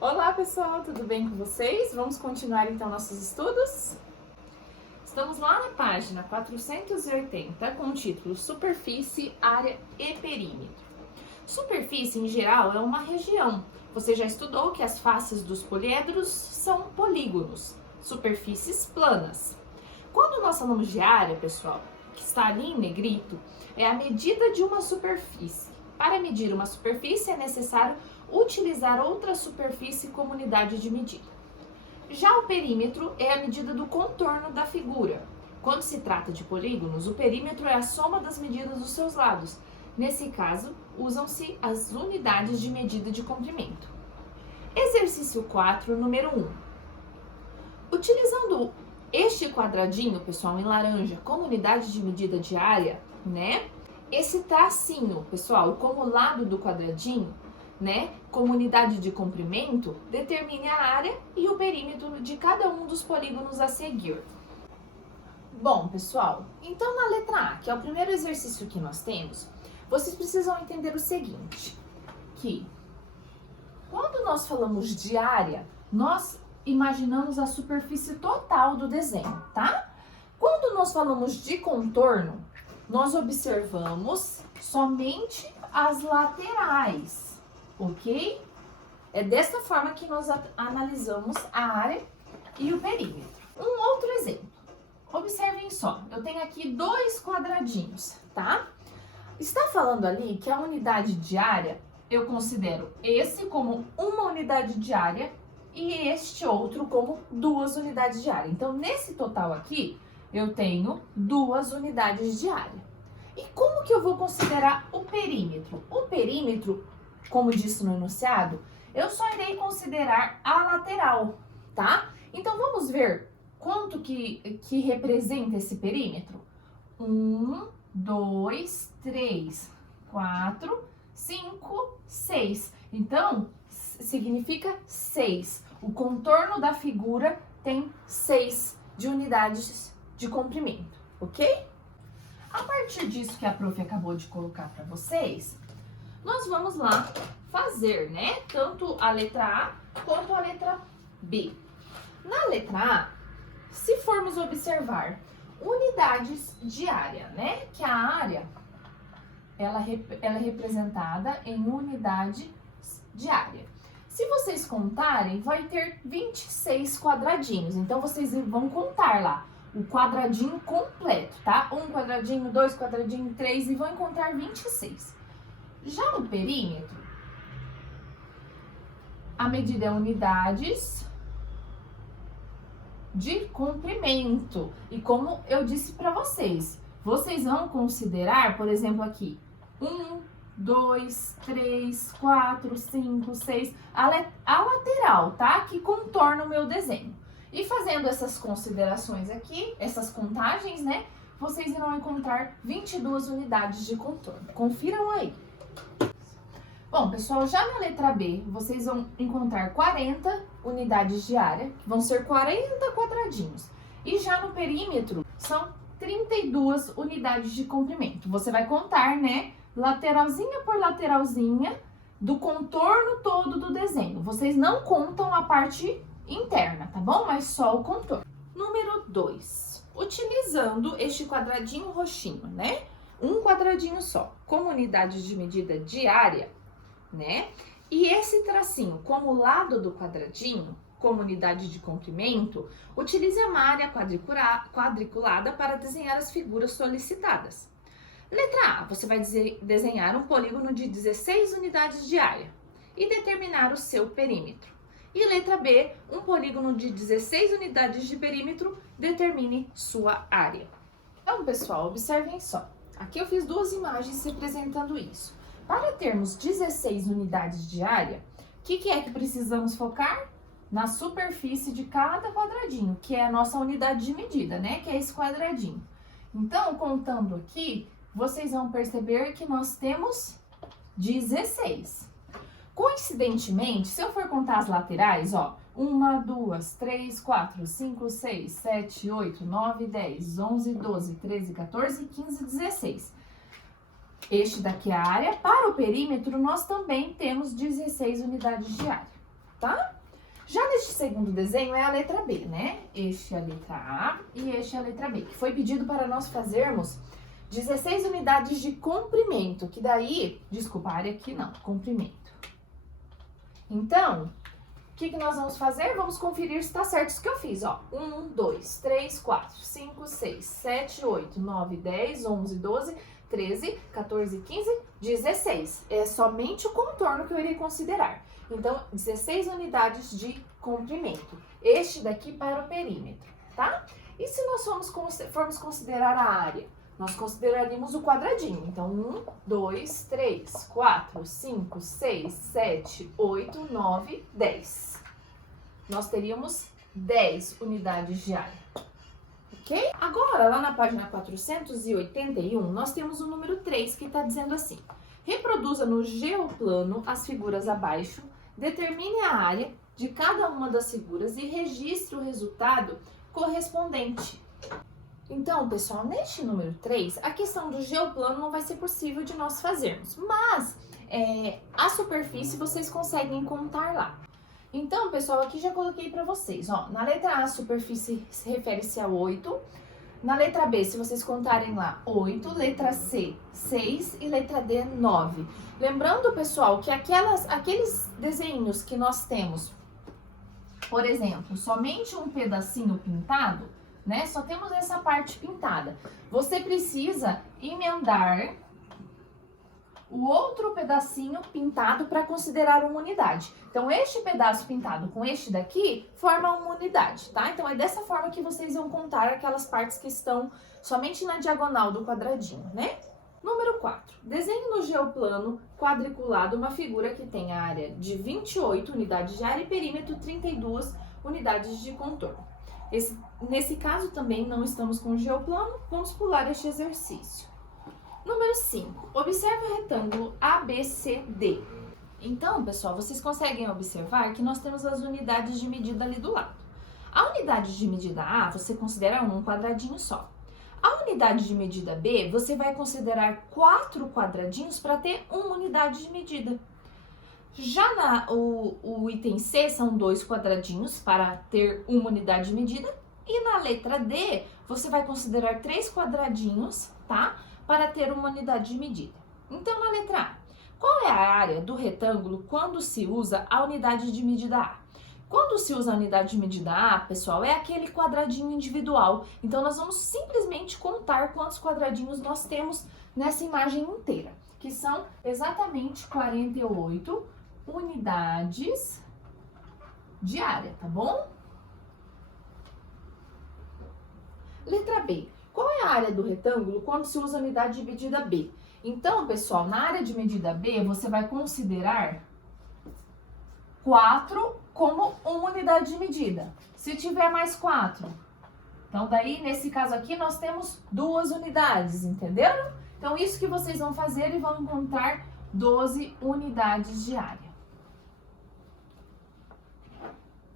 Olá pessoal, tudo bem com vocês? Vamos continuar então nossos estudos? Estamos lá na página 480 com o título Superfície, Área e Perímetro. Superfície em geral é uma região. Você já estudou que as faces dos poliedros são polígonos, superfícies planas. Quando nós falamos de área, pessoal, que está ali em negrito, é a medida de uma superfície. Para medir uma superfície é necessário utilizar outra superfície como unidade de medida. Já o perímetro é a medida do contorno da figura. Quando se trata de polígonos, o perímetro é a soma das medidas dos seus lados. Nesse caso, usam-se as unidades de medida de comprimento. Exercício 4, número 1. Utilizando este quadradinho, pessoal, em laranja, como unidade de medida de área, né? Esse tracinho, pessoal, como lado do quadradinho, né, como unidade de comprimento, determine a área e o perímetro de cada um dos polígonos a seguir. Bom, pessoal, então na letra A, que é o primeiro exercício que nós temos, vocês precisam entender o seguinte, que quando nós falamos de área, nós imaginamos a superfície total do desenho, tá? Quando nós falamos de contorno, nós observamos somente as laterais. Ok? É dessa forma que nós analisamos a área e o perímetro. Um outro exemplo. Observem só, eu tenho aqui dois quadradinhos, tá? Está falando ali que a unidade de área, eu considero esse como uma unidade de área e este outro como duas unidades de área. Então, nesse total aqui, eu tenho duas unidades de área. E como que eu vou considerar o perímetro? O perímetro, como disse no enunciado, eu só irei considerar a lateral, tá? Então, vamos ver quanto que representa esse perímetro? 1, 2, 3, 4, 5, 6. Então, significa 6. O contorno da figura tem 6 de unidades de comprimento, ok? A partir disso que a prof acabou de colocar para vocês, nós vamos lá fazer, né? Tanto a letra A quanto a letra B. Na letra A, se formos observar unidades de área, né? Que a área, ela é representada em unidade de área. Se vocês contarem, vai ter 26 quadradinhos. Então, vocês vão contar lá o quadradinho completo, tá? Um quadradinho, dois quadradinhos, três, e vão encontrar 26. Já no perímetro, a medida é unidades de comprimento. E como eu disse para vocês, vocês vão considerar, por exemplo, aqui, 1, 2, 3, 4, 5, 6, a lateral, tá? Que contorna o meu desenho. E fazendo essas considerações aqui, essas contagens, né? Vocês irão encontrar 22 unidades de contorno. Confiram aí. Bom, pessoal, já na letra B, vocês vão encontrar 40 unidades de área, que vão ser 40 quadradinhos. E já no perímetro, são 32 unidades de comprimento. Você vai contar, né, lateralzinha por lateralzinha, do contorno todo do desenho. Vocês não contam a parte interna, tá bom? Mas só o contorno. Número 2. Utilizando este quadradinho roxinho, né? Um quadradinho só, como unidade de medida de área, né? E esse tracinho como lado do quadradinho, como unidade de comprimento, utilize a malha quadriculada para desenhar as figuras solicitadas. Letra A, você vai desenhar um polígono de 16 unidades de área e determinar o seu perímetro. E letra B, um polígono de 16 unidades de perímetro, determine sua área. Então, pessoal, observem só. Aqui eu fiz duas imagens representando isso. Para termos 16 unidades de área, o que é que precisamos focar? Na superfície de cada quadradinho, que é a nossa unidade de medida, né? Que é esse quadradinho. Então, contando aqui, vocês vão perceber que nós temos 16. Coincidentemente, se eu for contar as laterais, ó, 1, 2, 3, 4, 5, 6, 7, 8, 9, 10, 11, 12, 13, 14, 15, 16. Este daqui é a área. Para o perímetro, nós também temos 16 unidades de área. tá? Já neste segundo desenho é a letra B, né? Este é a letra A e este é a letra B, que foi pedido para nós fazermos 16 unidades de comprimento, que daí, desculpa, área aqui não, comprimento. Então, o que nós vamos fazer? Vamos conferir se está certo isso que eu fiz, ó. 1, 2, 3, 4, 5, 6, 7, 8, 9, 10, 11, 12, 13, 14, 15, 16. É somente o contorno que eu irei considerar. Então, 16 unidades de comprimento. Este daqui para o perímetro, tá? E se nós formos considerar a área? Nós consideraríamos o quadradinho. Então, 1, 2, 3, 4, 5, 6, 7, 8, 9, 10. Nós teríamos 10 unidades de área. Ok? Agora, lá na página 481, nós temos o número 3, que está dizendo assim: reproduza no geoplano as figuras abaixo, determine a área de cada uma das figuras e registre o resultado correspondente. Então, pessoal, neste número 3, a questão do geoplano não vai ser possível de nós fazermos, mas a superfície vocês conseguem contar lá. Então, pessoal, aqui já coloquei para vocês, ó, na letra A, a superfície refere-se a 8, na letra B, se vocês contarem lá, 8, letra C, 6 e letra D, 9. Lembrando, pessoal, que aqueles desenhos que nós temos, por exemplo, somente um pedacinho pintado, né? Só temos essa parte pintada. Você precisa emendar o outro pedacinho pintado para considerar uma unidade. Então, este pedaço pintado com este daqui forma uma unidade, tá? Então, é dessa forma que vocês vão contar aquelas partes que estão somente na diagonal do quadradinho, né? Número 4. Desenhe no geoplano quadriculado uma figura que tem área de 28 unidades de área e perímetro 32 unidades de contorno. Nesse caso também não estamos com o geoplano, vamos pular este exercício. Número 5. Observe o retângulo ABCD. Então, pessoal, vocês conseguem observar que nós temos as unidades de medida ali do lado. A unidade de medida A, você considera um quadradinho só. A unidade de medida B, você vai considerar 4 quadradinhos para ter uma unidade de medida. Já o item C são 2 quadradinhos para ter uma unidade de medida. E na letra D, você vai considerar 3 quadradinhos, tá? Para ter uma unidade de medida. Então, na letra A, qual é a área do retângulo quando se usa a unidade de medida A? Quando se usa a unidade de medida A, pessoal, é aquele quadradinho individual. Então, nós vamos simplesmente contar quantos quadradinhos nós temos nessa imagem inteira, que são exatamente 48 unidades de área, tá bom? Letra B. Qual é a área do retângulo quando se usa a unidade de medida B? Então, pessoal, na área de medida B, você vai considerar 4 como uma unidade de medida. Se tiver mais 4, então daí, nesse caso aqui, nós temos 2 unidades, entenderam? Então, isso que vocês vão fazer e vão encontrar 12 unidades de área.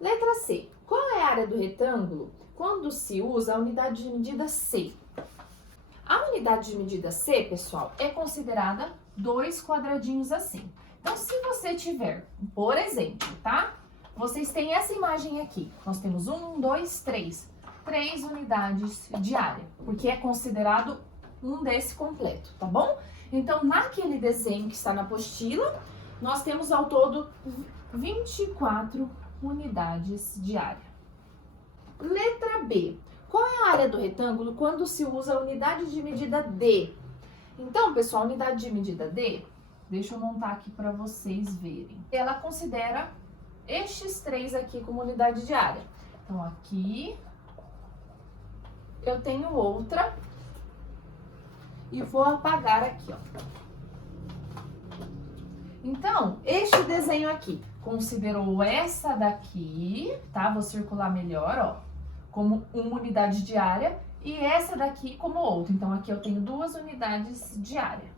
Letra C. Qual é a área do retângulo quando se usa a unidade de medida C? A unidade de medida C, pessoal, é considerada 2 quadradinhos assim. Então, se você tiver, por exemplo, tá? Vocês têm essa imagem aqui. Nós temos 1, 2, 3. 3 unidades de área, porque é considerado um desse completo, tá bom? Então, naquele desenho que está na apostila, nós temos ao todo 24 unidades de área. Letra B. Qual é a área do retângulo quando se usa a unidade de medida D? Então, pessoal, a unidade de medida D, deixa eu montar aqui para vocês verem. Ela considera estes 3 aqui como unidade de área. Então, aqui eu tenho outra e vou apagar aqui, ó. Então, este desenho aqui considerou essa daqui, tá? Vou circular melhor, ó, como uma unidade de área e essa daqui como outra. Então, aqui eu tenho 2 unidades de área,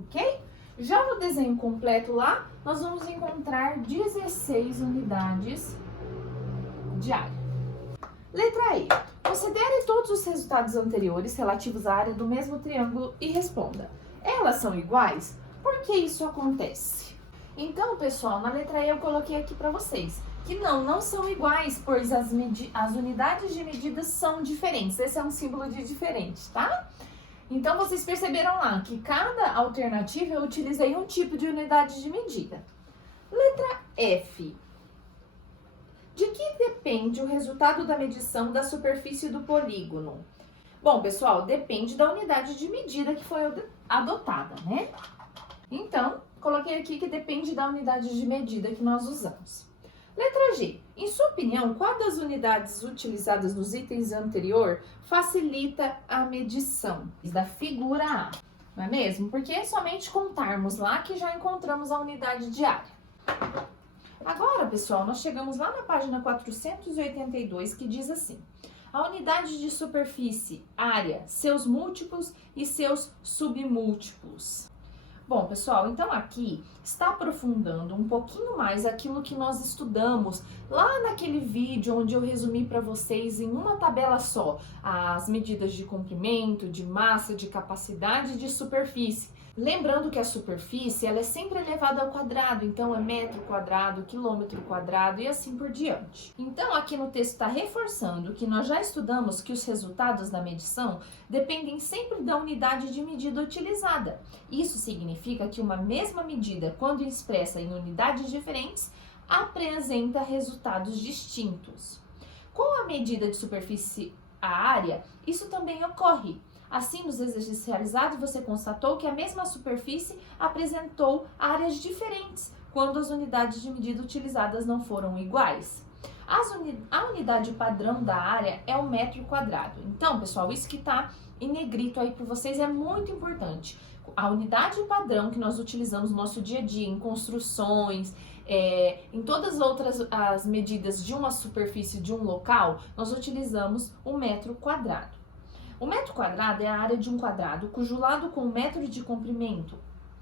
ok? Já no desenho completo lá, nós vamos encontrar 16 unidades de área. Letra E. Considere todos os resultados anteriores relativos à área do mesmo triângulo e responda: elas são iguais? Por que isso acontece? Então, pessoal, na letra E eu coloquei aqui para vocês que não são iguais, pois as unidades de medida são diferentes. Esse é um símbolo de diferente, tá? Então, vocês perceberam lá que cada alternativa eu utilizei um tipo de unidade de medida. Letra F. De que depende o resultado da medição da superfície do polígono? Bom, pessoal, depende da unidade de medida que foi adotada, né? Então, coloquei aqui que depende da unidade de medida que nós usamos. Letra G. Em sua opinião, qual das unidades utilizadas nos itens anterior facilita a medição da figura A? Não é mesmo? Porque é somente contarmos lá que já encontramos a unidade de área. Agora, pessoal, nós chegamos lá na página 482, que diz assim: a unidade de superfície, área, seus múltiplos e seus submúltiplos. Bom, pessoal, então aqui está aprofundando um pouquinho mais aquilo que nós estudamos lá naquele vídeo onde eu resumi para vocês em uma tabela só as medidas de comprimento, de massa, de capacidade e de superfície. Lembrando que a superfície ela é sempre elevada ao quadrado, então é metro quadrado, quilômetro quadrado e assim por diante. Então aqui no texto está reforçando que nós já estudamos que os resultados da medição dependem sempre da unidade de medida utilizada. Isso significa que uma mesma medida, quando expressa em unidades diferentes, apresenta resultados distintos. Com a medida de superfície a área, isso também ocorre. Assim, nos exercícios realizados, você constatou que a mesma superfície apresentou áreas diferentes quando as unidades de medida utilizadas não foram iguais. A unidade padrão da área é o metro quadrado. Então, pessoal, isso que está em negrito aí para vocês é muito importante. A unidade padrão que nós utilizamos no nosso dia a dia, em construções, em todas as outras as medidas de uma superfície de um local, nós utilizamos o metro quadrado. O metro quadrado é a área de um quadrado cujo lado com 1 metro de comprimento,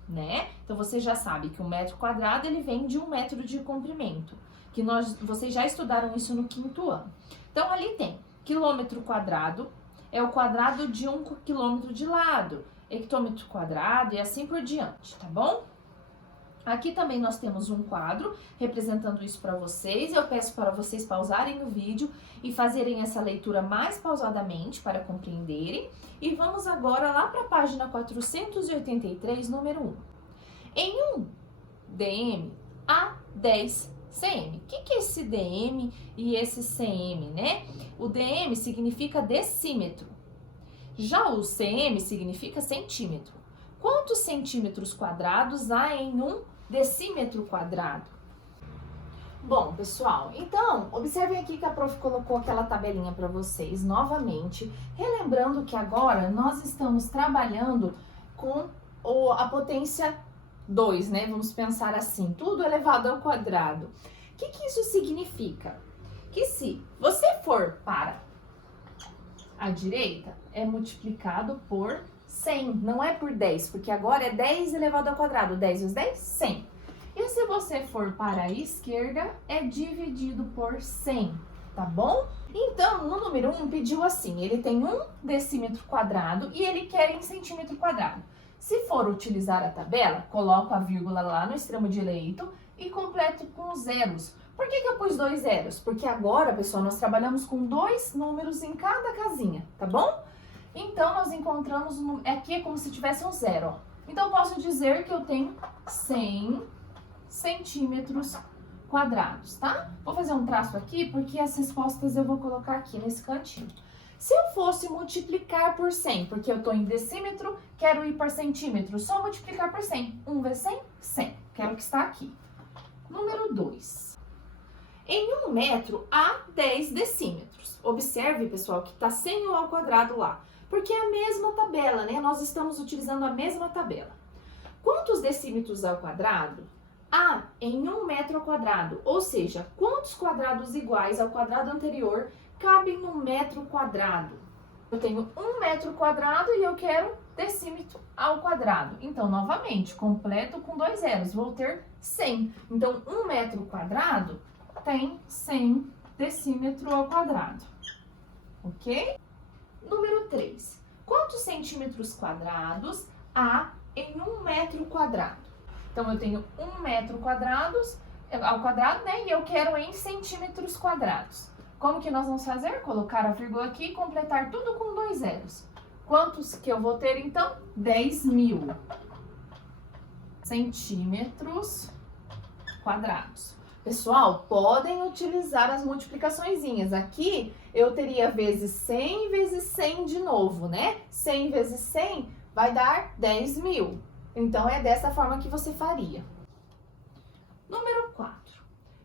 né? Então, você já sabe que o metro quadrado ele vem de 1 metro de comprimento, que vocês já estudaram isso no 5º ano. Então, ali tem quilômetro quadrado, é o quadrado de 1 quilômetro de lado, hectômetro quadrado e assim por diante, tá bom? Aqui também nós temos um quadro representando isso para vocês. Eu peço para vocês pausarem o vídeo e fazerem essa leitura mais pausadamente para compreenderem. E vamos agora lá para a página 483, número 1. Em um dm há 10 cm. O que é esse dm e esse cm, né? O dm significa decímetro. Já o cm significa centímetro. Quantos centímetros quadrados há em um decímetro quadrado? Bom, pessoal, então, observem aqui que a prof colocou aquela tabelinha para vocês novamente, relembrando que agora nós estamos trabalhando com a potência 2, né? Vamos pensar assim, tudo elevado ao quadrado. O que isso significa? Que se você for para a direita, é multiplicado por 100, não é por 10, porque agora é 10 elevado ao quadrado, 10 vezes 10, 100. E se você for para a esquerda, é dividido por 100, tá bom? Então, no número 1 pediu assim, ele tem 1 decímetro quadrado e ele quer em centímetro quadrado. Se for utilizar a tabela, coloco a vírgula lá no extremo direito e completo com os zeros. Por que eu pus 2 zeros? Porque agora, pessoal, nós trabalhamos com 2 números em cada casinha, tá bom? Então, nós encontramos, aqui é como se tivesse um zero, ó. Então, eu posso dizer que eu tenho 100 centímetros quadrados, tá? Vou fazer um traço aqui, porque as respostas eu vou colocar aqui nesse cantinho. Se eu fosse multiplicar por 100, porque eu tô em decímetro, quero ir para centímetro, só multiplicar por 100. 1 vezes 100, 100. Quero que está aqui. Número 2. Em 1 metro, há 10 decímetros. Observe, pessoal, que está 100 ao quadrado lá. Porque é a mesma tabela, né? Nós estamos utilizando a mesma tabela. Quantos decímetros ao quadrado há em 1 metro ao quadrado? Ou seja, quantos quadrados iguais ao quadrado anterior cabem no metro quadrado? Eu tenho 1 metro quadrado e eu quero decímetro ao quadrado. Então, novamente, completo com 2 zeros. Vou ter 100. Então, 1 metro quadrado tem 100 decímetro ao quadrado. Ok? Número 3. Quantos centímetros quadrados há em 1 metro quadrado? Então, eu tenho 1 metro ao quadrado, né? E eu quero em centímetros quadrados. Como que nós vamos fazer? Colocar a vírgula aqui e completar tudo com 2 zeros. Quantos que eu vou ter, então? 10.000 centímetros quadrados. Pessoal, podem utilizar as multiplicaçõezinhas. Aqui, eu teria vezes 100 vezes 100 de novo, né? 100 vezes 100 vai dar 10.000. Então, é dessa forma que você faria. Número 4.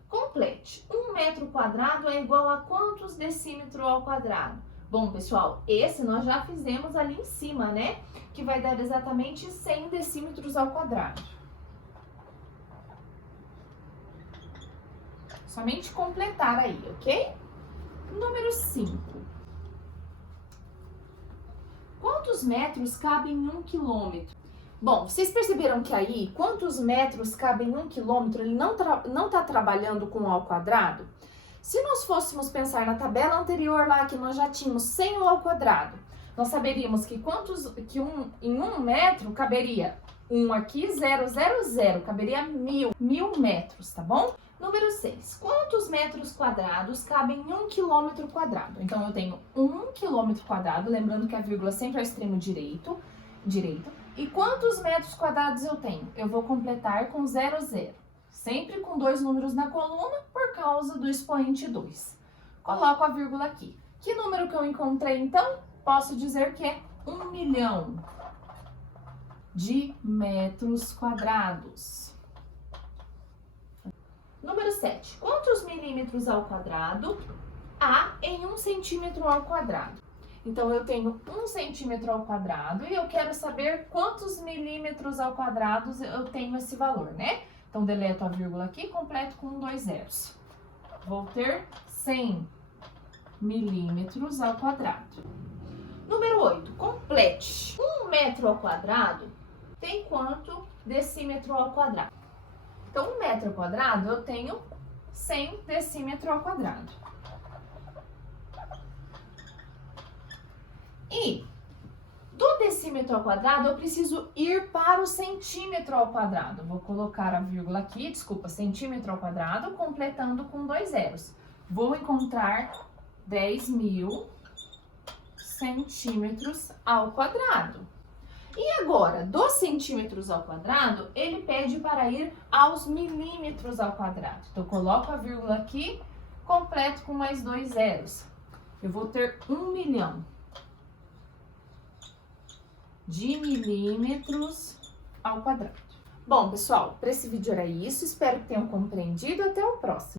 Complete. 1 metro quadrado é igual a quantos decímetros ao quadrado? Bom, pessoal, esse nós já fizemos ali em cima, né? Que vai dar exatamente 100 decímetros ao quadrado. Somente completar aí, ok? Número 5. Quantos metros cabem em 1 quilômetro? Bom, vocês perceberam que aí, quantos metros cabem em 1 quilômetro, ele não tá trabalhando com o ao quadrado? Se nós fôssemos pensar na tabela anterior lá, que nós já tínhamos 100 ao quadrado, nós saberíamos que em 1 metro caberia 1 aqui, 0, 0, 0, caberia 1.000 metros, tá bom? Número 6. Quantos metros quadrados cabem em 1 quilômetro quadrado? Então, eu tenho 1 quilômetro quadrado, lembrando que a vírgula sempre é o extremo direito. E quantos metros quadrados eu tenho? Eu vou completar com 0, 0. Sempre com 2 números na coluna, por causa do expoente 2. Coloco a vírgula aqui. Que número que eu encontrei, então? Posso dizer que é 1 milhão de metros quadrados. Número 7. Quantos milímetros ao quadrado há em 1 centímetro ao quadrado? Então, eu tenho 1 centímetro ao quadrado e eu quero saber quantos milímetros ao quadrado eu tenho esse valor, né? Então, deleto a vírgula aqui e completo com 2 zeros. Vou ter 100 milímetros ao quadrado. Número 8. Complete. 1 metro ao quadrado tem quanto decímetro ao quadrado? Então, 1 metro ao quadrado eu tenho 100 decímetro ao quadrado. E do decímetro ao quadrado, eu preciso ir para o centímetro ao quadrado. Vou colocar a vírgula aqui, centímetro ao quadrado, completando com 2 zeros. Vou encontrar 10.000 centímetros ao quadrado. E agora, dos centímetros ao quadrado, ele pede para ir aos milímetros ao quadrado. Então, coloco a vírgula aqui, completo com mais 2 zeros. Eu vou ter 1 milhão de milímetros ao quadrado. Bom, pessoal, para esse vídeo era isso. Espero que tenham compreendido. Até o próximo.